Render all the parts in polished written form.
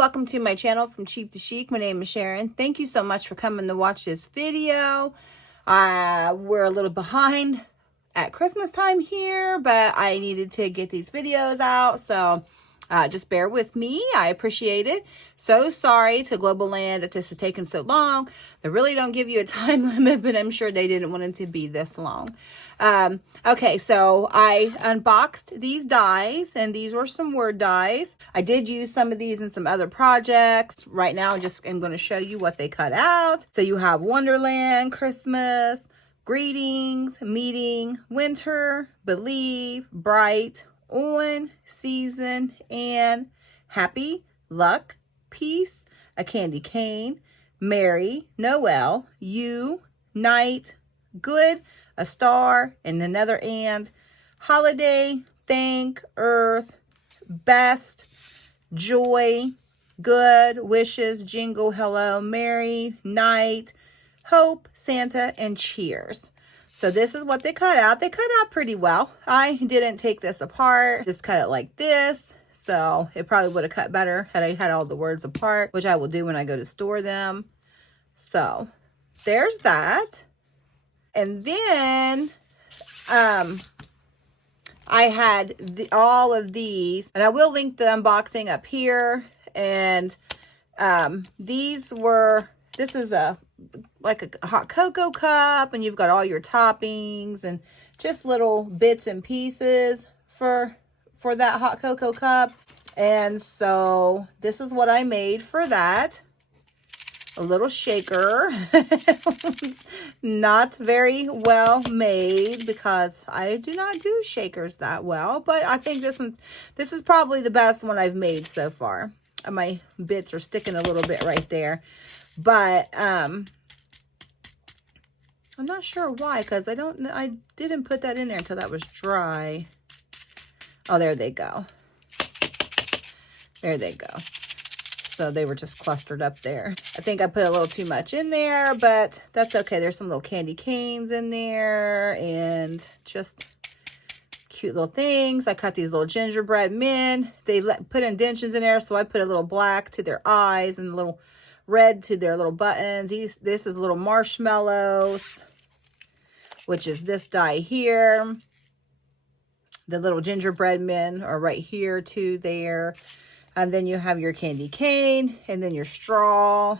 welcome to my channel From Cheap to Chic. My name is Sharon. Thank you so much for coming to watch this video. We're a little behind at Christmas time here, but I needed to get these videos out, so just bear with me. I appreciate it. So sorry to Globleland that this has taken so long. They really don't give you a time limit, but I'm sure they didn't want it to be this long. Okay, so I unboxed these dies, and these were some word dies. I did use some of these in some other projects. Right now, I'm going to show you what they cut out. So you have Wonderland, Christmas, Greetings, Meeting, Winter, Believe, Bright, On, Season, and Happy, Luck, Peace, a candy cane, Merry, Noel, You, Night, Good, a star, and another and, Holiday, Thank, Earth, Best, Joy, Good, Wishes, Jingle, Hello, Merry, Night, Hope, Santa, and Cheers. So this is what they cut out. They cut out pretty well. I didn't take this apart, just cut it like this. So it probably would have cut better had I had all the words apart, which I will do when I go to store them. So there's that. And then I had all of these, and I will link the unboxing up here. And this is like a hot cocoa cup, and you've got all your toppings and just little bits and pieces for that hot cocoa cup. And so this is what I made for that. A little shaker. Not very well made because I do not do shakers that well, but I think this is probably the best one I've made so far. My bits are sticking a little bit right there, but I'm not sure why, because I didn't put that in there until that was dry. Oh, there they go. There they go. So they were just clustered up there. I think I put a little too much in there, but that's okay. There's some little candy canes in there and just cute little things. I cut these little gingerbread men. They put indentions in there, so I put a little black to their eyes and a little red to their little buttons. This is little marshmallows, which is this die here. The little gingerbread men are right here too there. And then you have your candy cane, and then your straw.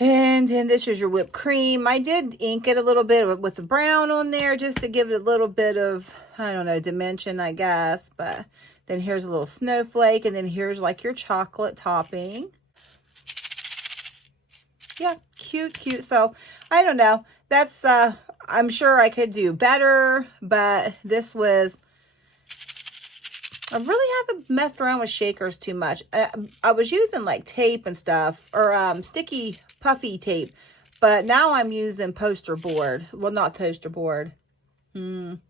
And then this is your whipped cream. I did ink it a little bit with the brown on there just to give it a little bit of, I don't know, dimension, I guess. But then here's a little snowflake, and then here's like your chocolate topping. Yeah, cute, cute. So, I don't know. That's, I'm sure I could do better, but this was... I really haven't messed around with shakers too much. I was using like tape and stuff, or sticky puffy tape, but now I'm using poster board. Well, not poster board. Some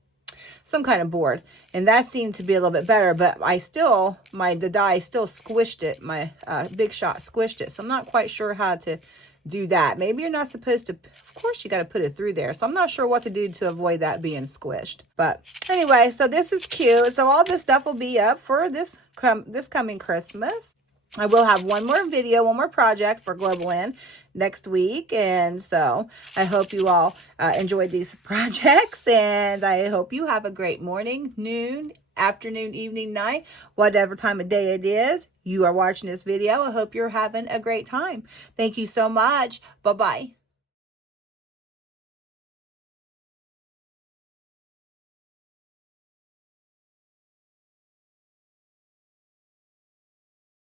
kind of board. And that seemed to be a little bit better, but the die still squished it. My Big Shot squished it. So I'm not quite sure how to do that. Maybe you're not supposed to, of course you got to put it through there. So I'm not sure what to do to avoid that being squished. But anyway, so this is cute. So all this stuff will be up for this coming Christmas. I will have one more project for Globleland next week. And so I hope you all enjoyed these projects, and I hope you have a great morning, noon, afternoon, evening, night, whatever time of day it is you are watching this video. I hope you're having a great time. Thank you so much. Bye-bye.